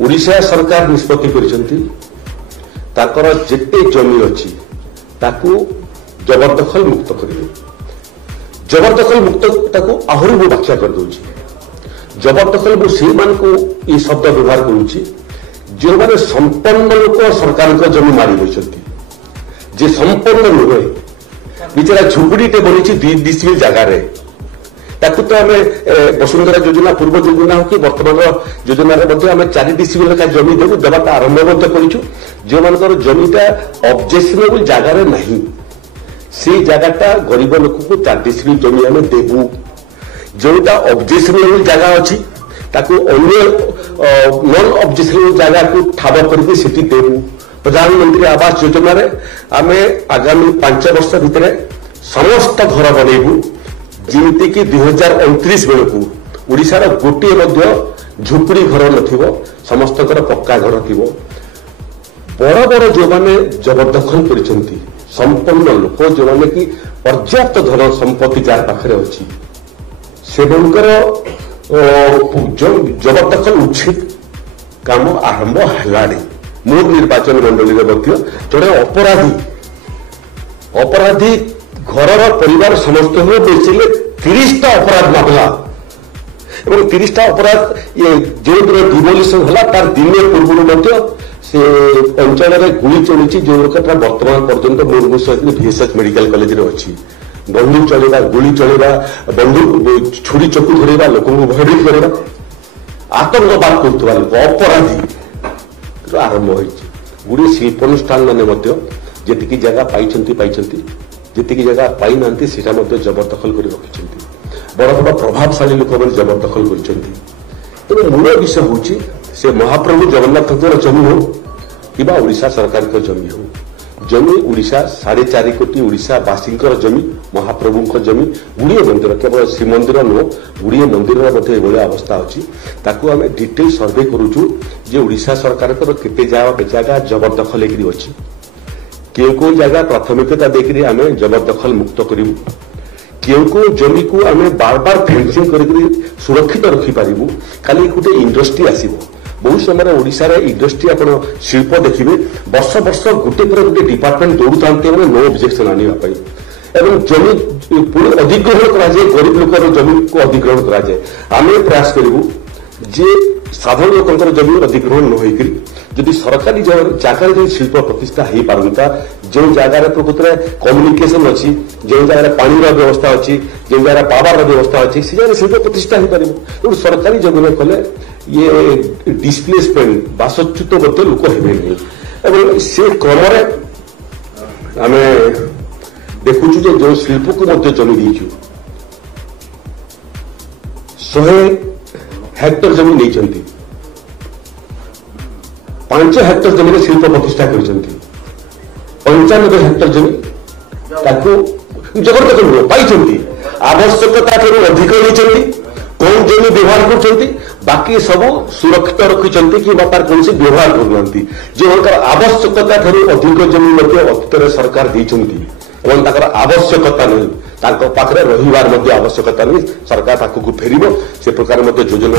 ओडिशा सरकार निष्पत्ति जिते जमी अच्छी ताकू जबरदखल मुक्त करेंगे। जबरदखल मुक्त आहरी मु व्याख्या कर दूची। जबरदखल मुझे ये शब्द व्यवहार करुच्ची जो मैंने संपन्न लोक सरकार जमी मारी बसती जे संपन्न नुहे बेचारा झुपड़ीटे बनी 2 डिसिमिल जगार ताकू तो आम वसुंधरा योजना पूर्व योजना हो कि वर्तमान योजना आम 4 डिसिमिल का जमी देव देवाटा आरंभ करूँ जो मान जमीटा ऑब्जेक्शनेबल जगार नहीं से जगटा गरीब लोक को 4 डिसिमिल जमी आम देवु जोटा ऑब्जेक्शनेबल जगह अच्छी ताकू अन्य नॉन ऑब्जेक्शनेबल जगह को ठाब करके देवु। प्रधानमंत्री आवास योजना रे आम आगामी 5 वर्ष भितर समस्त घर बनइबू जमीती कि 2029 बेलू ओडिशार गोटे झुपड़ी घर नथिबो समस्त पक्का घर थिबो। बड़ बड़ जो माने जबरदखल करिसेंती संपन्न लोक जो माने कि पर्याप्त धन संपत्ति जार पाखरे अछि सेबनकर जबरदखल उचित काम आरंभ हेलानी। मोर निर्वाचन मंडली जड़े अपराधी घर परिवार समस्त बेचले 30टा अपराध मामला और 30टा अपराध ये जो दिन डिमोलिशन है तार दिने पूर्व से अंचल में गुली चली जो लोकटा वर्तमान पर्यंत मुर्मू सहित VSH मेडिकल कॉलेज रे अच्छी बंदूक चलेगा गुली चलेगा बंदूक छुरी चकु धरवा लोक भयभीत करवा आतंकवाद करुवा लोक अपराधी आरंभ होड़े शिल्पानुष्ठान मैंने जी जगह पाई जी जगह पाई ना जबरदखल कर रखी बड़ बड़ प्रभावशाली लोक मैंने जबरदखल कर मूल विषय हूँ से महाप्रभु जगन्नाथ जमी हो कि ओडिशा सरकार जमी हो जमी ओडिशा 4.5 कोटी ओडिशावासी जमी महाप्रभु जमी गुड़िए मंदिर केवल श्रीमंदिर नुह गुड़िए मंदिर भाई अवस्था अच्छी ताकू आम डिटेल सर्वे करुचु जे ओडिशा सरकार केते जगह जबरदखल अच्छी क्यों जगह प्राथमिकता देकर आम जबरदखल मुक्त करूँ क्यों जमी को आम बार बार फेंसिंग कर सुरक्षित रखिपारू खाली गोटे इंडस्ट्री आसब बहुत समय ओडिशा इंडस्ट्री आप शिल्प देखिए वर्ष वर्ष गोटे पर गोटे डिपार्टमेंट दौड़ था नो ऑब्जेक्शन आने एवं जमी पुणी अधिग्रहण कराए गरीब लोकर जमी को अधिग्रहण कराए आम प्रयास करूँ जे साधारण लोक जमी अधिग्रहण न होकर जदि सरकारी जगह शिल्प प्रतिष्ठा हो पारता जो जगार प्रकृत कम्युनिकेशन अच्छी जो जगह पानी व्यवस्था अच्छी जो जगह पावर व्यवस्था अच्छी से जगह शिल्प प्रतिष्ठा हो पार सरकारी जमीन कले ये डिस्प्लेसमेंट बासच्युत लोक हे से क्रम आम देखु जो शिल्प को जमी दीचु 100 हेक्टर जमी नहीं 5 हेक्टर जमी शिल्प प्रतिष्ठा कर 95 हेक्टर जमी जबरदखल पाई आवश्यकता अधिक नहीं कौन जमी व्यवहार कर बाकी सब सुरक्षित रखिंट कि कौन व्यवहार करना जो आवश्यकता अधिक जमी अतीत सरकार देती आवश्यकता नहीं पाखे रही आवश्यकता नहीं सरकार फेर से प्रकार योजना